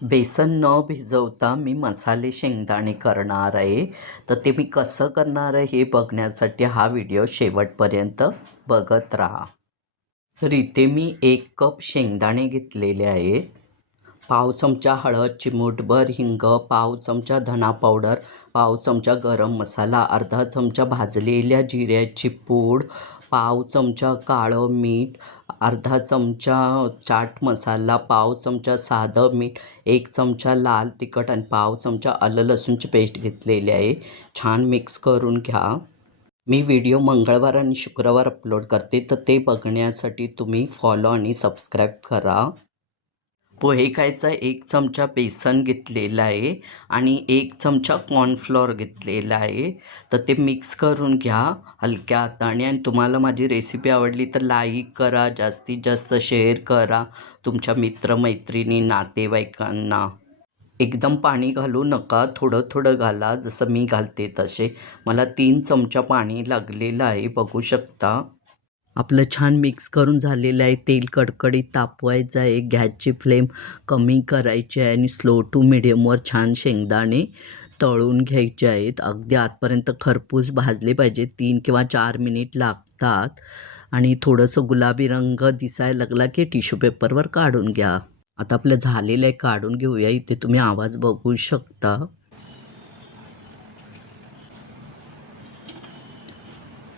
बेसन न भिजवता मी मसाले शेंगदाणे करणार आहे. तर ते मी कसं करणार आहे हे बघण्यासाठी हा व्हिडिओ शेवटपर्यंत बघत राहा. तर इथे मी 1 कप शेंगदाणे घेतलेले आहेत. पाव चमचा हळद, चिमूटभर हिंग, पाव चमचा धना पावडर, पाव चमचा गरम मसाला, अर्धा चमचा भाजलेल्या जिऱ्याची पूड, पाव चमचा काळं मीठ, अर्धा चमचा चाट मसाला, पाव चमचा साधं मीठ, 1 चमचा लाल तिखट आणि पाव चमचा आलं लसूणची पेस्ट घेतलेली आहे. छान मिक्स करून घ्या. मी व्हिडिओ मंगळवार आणि शुक्रवार अपलोड करते, तर ते बघण्यासाठी तुम्ही फॉलो आणि सबस्क्राईब करा. पोहे खायचा 1 चमचा बेसन घेतलेला आहे आणि 1 चमचा कॉर्नफ्लॉर घेतलेला आहे. तर ते मिक्स करून घ्या हलक्या हाताने. आणि तुम्हाला माझी रेसिपी आवडली तर लाईक करा, जास्तीत जास्त शेअर करा तुमच्या मित्रमैत्रिणी नातेवाईकांना. एकदम पाणी घालू नका, थोडं थोडं घाला, जसं मी घालते तसे. मला 3 चमचा पाणी लागलेलं आहे, बघू शकता. आपलं छान मिक्स करून झालेलं आहे. तेल कडकडीत तापवायचं आहे. गॅसची फ्लेम कमी करायची आहे आणि स्लो टू मिडियमवर छान शेंगदाणे तळून घ्यायचे आहेत. अगदी आतपर्यंत खरपूस भाजले पाहिजे. 3 किंवा 4 मिनिट लागतात. आणि थोडंसं गुलाबी रंग दिसायला लागला की टिश्यू पेपरवर काढून घ्या. आता आपलं झालेलं आहे, काढून घेऊया. इथे तुम्ही आवाज बघू शकता.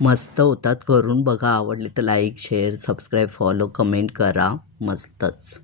मस्त होतात, करून बघा. आवडले तर like, share, subscribe, follow, comment करा. मस्तच.